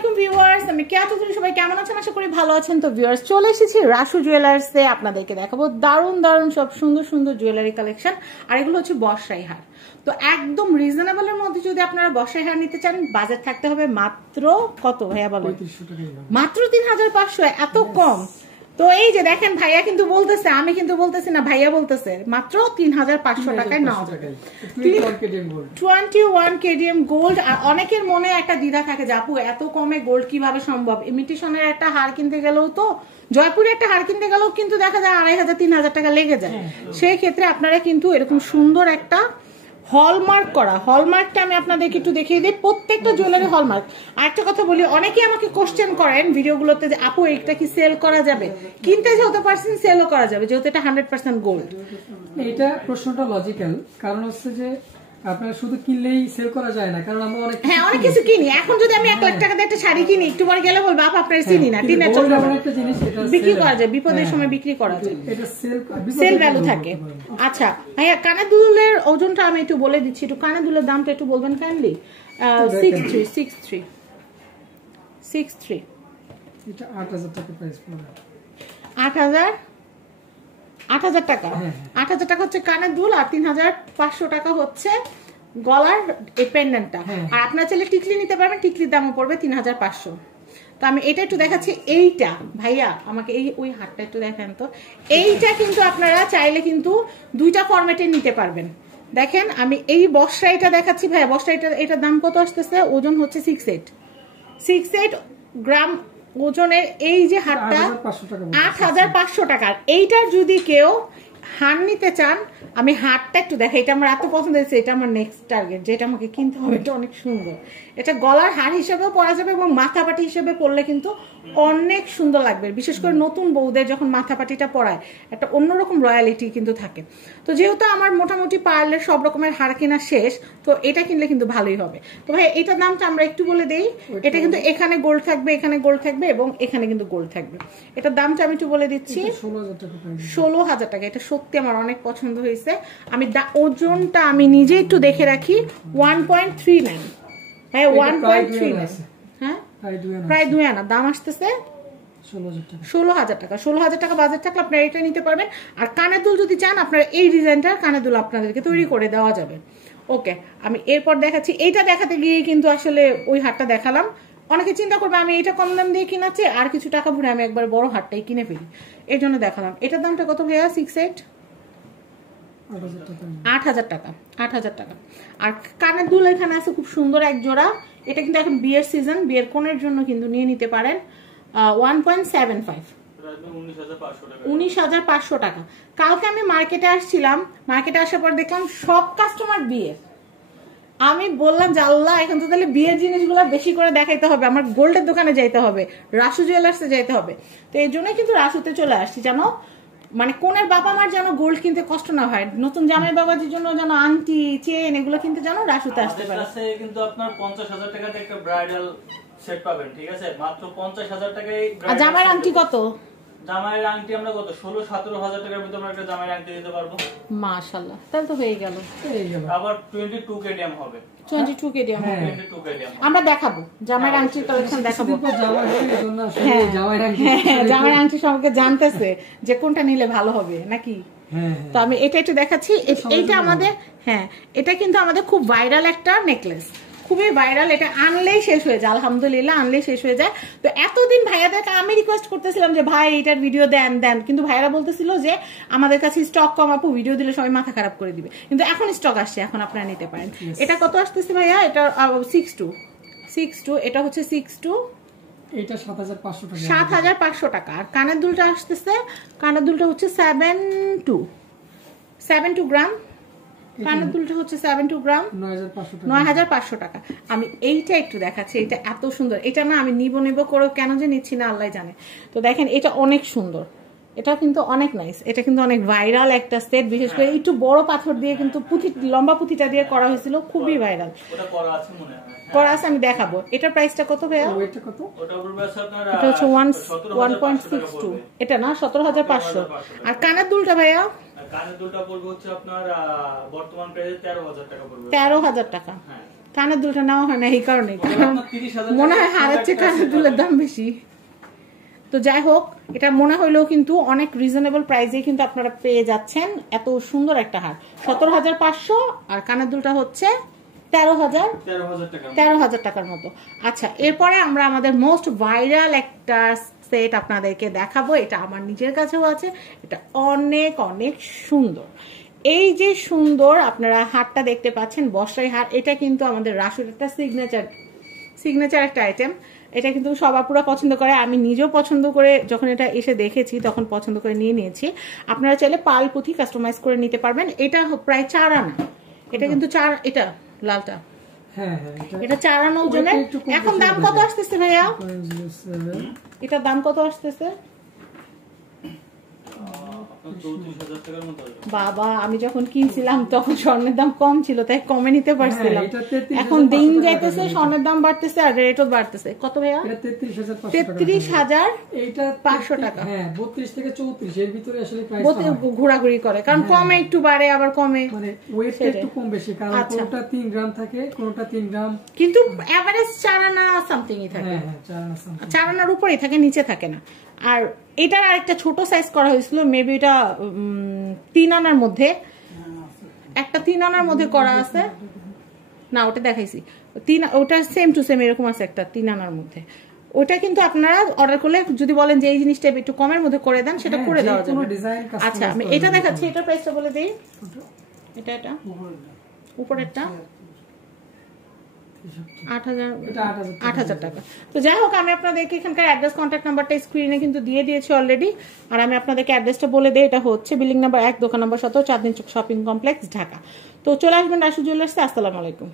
আলাইকুম ভিউয়ার্স, আমি কেয়া চৌধুরী। সবাই কেমন আছেন? আশা করি ভালো আছেন। তো ভিউয়ার্স, চলে এসেছি রাসু জুয়েলার্সে আপনাদেরকে দেখাবো দারুণ দারুণ সব সুন্দর সুন্দর জুয়েলারি কালেকশন। আর এগুলো হচ্ছে বর্ষাই হার। তো একদম রিজনেবলের মধ্যে যদি আপনারা বর্ষাই হার নিতে চান, বাজার থাকতে হবে মাত্র কত ভাইয়া বলেন? মাত্র ৩৫০০। এত কম? তো এই যে দেখেন, ভাইয়া কিন্তু বলতেছে, আমি কিন্তু বলতেছি না, ভাইয়া বলতেছে মাত্র ৩৫০০ টাকায় নাও। 21 কেডিএম গোল্ড। আর অনেকের মনে একটা দ্বিধা থাকে যে আপু এত কমে গোল্ড কিভাবে সম্ভব? ইমিটেশনের একটা হার কিনতে গেলেও তো, জয়পুরে একটা হার কিনতে গেলেও কিন্তু দেখা যায় ২৫০০-৩০০০ টাকা লেগে যায়। সেই ক্ষেত্রে আপনারা কিন্তু এরকম সুন্দর একটা হলমার্ক করা, হলমার্কটা আমি আপনাদেরকে একটু দেখিয়ে দিই। প্রত্যেকটা জুয়েলারি হলমার্ক। আরেকটা কথা বলি, অনেকেই আমাকে কোশ্চেন করেন ভিডিওগুলোতে যে আপু এটা কি সেল করা যাবে? কিনতে যেহেতু পারছেন, সেলও করা যাবে যেহেতু এটা 100% গোল্ড। এটা প্রশ্নটা লজিক্যাল, কারণ হচ্ছে যে আপনারা শুধু কিনলেই সেল করা যায় না, কারণ আমরা অনেক কিছু কিনি। এখন যদি আমি 1 লাখ টাকা দিয়ে একটা শাড়ি কিনি, একটু পরে গেলে বলবো আপু আপনার চিনি না, টিনের জন্য একটা জিনিস এটা বিক্রি করা যায়, বিপদের সময় বিক্রি করা যায়, এটা সেল ভ্যালু থাকে। আচ্ছা ভাইয়া, কানের দুলের ওজনটা আমি একটু বলে দিচ্ছি, একটু কানের দুলের দামটা একটু বলবেন কাইন্ডলি। 63 এটা ৮০০০ টাকা প্রাইস পড়বে। ৮০০০ টাকা। ৮০০০ টাকা হচ্ছে কানের দুল, আর ৩৫০০ টাকা হচ্ছে গলার পেন্ডেন্টটা। আর আপনারা চাইলে টিকলি নিতে পারবেন, টিকলির দামও পড়বে ৩৫০০। তো আমি এটা একটু দেখাচ্ছি। এইটা ভাইয়া আমাকে ওই হাতটা একটু দেখেন তো। এইটা কিন্তু আপনারা চাইলে কিন্তু 2টা ফরম্যাটে নিতে পারবেন। দেখেন আমি এই বর্ষাইটা দেখাচ্ছি ভাইয়া। বর্ষাইটা এটার দাম কত আসতেছে? ওজন হচ্ছে 68 গ্রাম ওজনের এই যে হারটা ৮৫০০ টাকার। এইটার যদি কেউ হার নিতে চান, আমি হারটা একটু দেখাই। এটা আমার এত পছন্দ হয়েছে, এটা আমার নেক্সট টার্গেট, যেটা আমাকে কিনতে হবে। এটা অনেক সুন্দর। এটা গলার হার হিসেবেও পরা যাবে এবং মাথাপাটি হিসেবে পরলে কিন্তু অনেক সুন্দর লাগবে। বিশেষ করে নতুন বউদের যখন মাথাপাটিটা পরায়, একটা অন্যরকম রয়্যালিটি কিন্তু থাকে। তো যেহেতু আমার মোটামুটি পার্লের সব রকমের হার কেনা শেষ, তো এটা কিনলে কিন্তু ভালোই হবে। তো ভাই এটার দামটা আমরা একটু বলে দেই। এটা কিন্তু এখানে গোল্ড থাকবে, এখানে গোল্ড থাকবে এবং এখানে কিন্তু গোল্ড থাকবে। এটার দামটা আমি একটু বলে দিচ্ছি, ১৬০০০ টাকা। এটা সত্যি আমার অনেক পছন্দ হয়েছে। আমি ওজনটা আমি নিজে একটু দেখে রাখি, 1.39। হ্যাঁ 1.39। হ্যাঁ প্রায় 2 আনা দাম আসতেছে। ১৬০০০ টাকা। ১৬০০০ টাকা বাজেট থাকলে আপনারা এটা নিতে পারবেন। আর কানের দুল যদি চান, আপনারা এই ডিজাইনটার কানের দুল আপনাদেরকে তৈরি করে দেওয়া যাবে। ওকে, আমি এরপর দেখাচ্ছি। এইটা দেখাতে গিয়ে কিন্তু আসলে ওই হারটা দেখালাম। অনেকে চিন্তা করবে আমি এটা কম দাম দিয়ে কিনাচ্ছি, আর কিছু টাকা ভরে আমি একবার বড় হারটাই কিনে ফেলি, এই জন্য দেখালাম। এটার দামটা কত ভাইয়া? ৮০০০ টাকা। ৮০০০ টাকা। আর কানের দুল এখানে আছে খুব সুন্দর এক জোড়া। এটা কিন্তু এখন বিয়ের সিজন, বিয়ের কোণের জন্য কিন্তু নিয়ে নিতে পারেন। 1.75, ১৯৫০০ টাকা। কালকে আমি মার্কেটে আসছিলাম, মার্কেটে আসার পর দেখলাম সব কাস্টমার বিয়ের। আমি বললাম যে আল্লাহ, এখন তো তাহলে বিয়ের জিনিসগুলো বেশি করে দেখাইতে হবে, আমার গোল্ডের দোকানে যাইতে হবে, রাসু জুয়েলার্সে যাইতে হবে। তো এই জন্যই কিন্তু রাসুতে চলে আসছি, জানো, মানে কোনের বাবা মার যেন গোল্ড কিনতে কষ্ট না হয়, নতুন জামাই বাবাজির জন্য যেন আংটি চেন এগুলো কিনতে যেন রাসুতে আসতে পারে। কিন্তু আপনার ৫০০০০ টাকাতে একটা ব্রাইডাল সেট পাবেন, ঠিক আছে? মাত্র ৫০০০০ টাকায়। আর জামাইয়ের আংটি কত? জামাইয়ের আংটি আমরা কত ১৬-১৭ টাকার ভিতরে আমরা একটা জামাইয়ের আংটি দিতে পারবো। মাশাআল্লাহ, তাহলে তো হয়ে গেল। আবার 22 কেডিএম হবে। 22 কেডিএম হবে। 22 কেডিএম আমরা দেখাবো, জামাইয়ের আংটির কালেকশন দেখাবো। জামাইয়ের আংটি সম্পর্কে জানতেছে যে কোনটা নিলে ভালো হবে নাকি। তো আমি এটা একটু দেখাচ্ছি। এইটা আমাদের, এটা কিন্তু আমাদের খুব ভাইরাল একটা নেকলেস, খুবই ভাইরাল। এটা আনলেই শেষ হয়ে যায়, আলহামদুলিল্লাহ আনলেই শেষ হয়ে যায়। তো এতদিন ভাইয়াদেরকে আমি রিকোয়েস্ট করতেছিলাম যে ভাই এটার ভিডিও দেন, কিন্তু ভাইরা বলতেছিল যে আমাদের কাছে স্টক কম, আপু ভিডিও দিলে সবাই মাথা খারাপ করে দিবে। কিন্তু এখন স্টক আসছে, এখন আপনারা নিতে পারেন। এটা কত আসতেছে ভাইয়া? এটা 62। এটা হচ্ছে 62, এটা ৭৫০০ টাকা। ৭৫০০ টাকা। আর কানের দুলটা আসতেছে, কানের দুলটা হচ্ছে 72 গ্রাম। কানের দুলটা হচ্ছে 72 গ্রাম, ৯৫০০ টাকা। আমি এইটা একটু দেখাচ্ছি, এটা এত সুন্দর। এটা না আমি নিব করে কেন যে নিচ্ছি না আল্লাহ জানে। তো দেখেন এটা অনেক সুন্দর, এটা কিন্তু অনেক নাইস। এটা কিন্তু অনেক ভাইরাল একটা সেট, বিশেষ করে একটু বড় পাথর দিয়ে কিন্তু লম্বা পুঁথিটা দিয়ে করা হয়েছিল, খুবই ভাইরাল করা আছে। আমি দেখাবো। এটার প্রাইসটা কত ভাইয়া? এটা হচ্ছে 1.62। এটা না ১৭৫০০। আর কানের দুলটা ভাইয়া? কানের দুলটা পড়বে হচ্ছে আপনার বর্তমান প্রাইসে ১৩০০০ টাকা পড়বে। ১৩০০০ টাকা। কানের দুলটা নেওয়া হয় না এই কারণে, কারণ আপনার 30,000 মনে হয় হারের চেয়ে কানের দুলের দাম বেশি। তো যাই হোক, এটা মনে হইলেও কিন্তু অনেক রিজনেবল প্রাইসে কিন্তু আপনারা পেয়ে যাচ্ছেন এত সুন্দর একটা হার। 17,500 আর কানের দুলটা হচ্ছে 13,000 টাকার মতো। আচ্ছা, এরপরে আমরা আমাদের মোস্ট ভাইরাল একটা সেট আপনাদেরকে দেখাবো। এটা আমার নিজের কাছেও আছে, এটা অনেক অনেক সুন্দর। এই যে সুন্দর আপনারা হারটা দেখতে পাচ্ছেন, বর্ষাই হার, এটা কিন্তু আমাদের রাসুর একটা সিগনেচার একটা আইটেম। এটা কিন্তু সব আপুরা পছন্দ করে, আমি নিজেও পছন্দ করে যখন এটা এসে দেখেছি তখন পছন্দ করে নিয়ে নিয়েছি। আপনারা চাইলে পাল পুঁথি কাস্টমাইজ করে নিতে পারবেন। এটা প্রায় 4 আনা, এটা কিন্তু 4, এটা লালটা, হ্যাঁ এটা 4 আনা ওজনের। এখন দাম কত আসতেছে ভাইয়া? এটার দাম কত আসতেছে? বাবা, আমি যখন কিনছিলাম তখন স্বর্ণের দাম কম ছিল, তাই কমে নিতে পারছিলাম। এখন দিন যাইতেছে, স্বর্ণের দাম বাড়তেছে আর রেটও বাড়তেছে। কত ভাইয়া? 33,500 টাকা। হ্যাঁ, 32 থেকে 34 এর ভিতরে আসলে প্রাইস ঘোরাঘুরি করে, কারণ কমে একটু বাড়ে আবার কমে, মানে ওয়েটটা একটু কম বেশি, কারণ কোনটা 3 গ্রাম থাকে, কোনটা 3 গ্রাম, কিন্তু এভারেজ 4 আনা সামথিংই থাকে। হ্যাঁ 4 আনার উপরেই থাকে, নিচে থাকে না। আর এটার আরেকটা ছোট সাইজ করা হয়েছিল, মেবি এটা 3 আনার মধ্যে, একটা 3 আনার মধ্যে করা আছে না, ওটা দেখাইছি। ওটা সেম টু সেম এরকম আছে একটা 3 আনার মধ্যে। ওটা কিন্তু আপনারা অর্ডার করলে যদি বলেন যে এই জিনিসটা একটু কমের মধ্যে করে দেন, সেটা করে দেওয়া যাবে। আচ্ছা, আমি এটা দেখাচ্ছি, এটার প্রাইসটা বলে দিই। এটা উপরেরটা 8,000 টাকা। তো যাই হোক, আমি আপনাদেরকে এখানকার অ্যাড্রেস, কন্ট্যাক্ট নাম্বারটা স্ক্রিনে কিন্তু দিয়ে দিয়েছি অলরেডি। আর আমি আপনাদেরকে অ্যাড্রেসটা বলে দিই, এটা হচ্ছে বিল্ডিং নাম্বার 1, দোকান নাম্বার 17, চাঁদনী চক শপিং কমপ্লেক্স, ঢাকা। তো চলে আসবেন রাসু জুয়েলার্সে। আসসালামু আলাইকুম।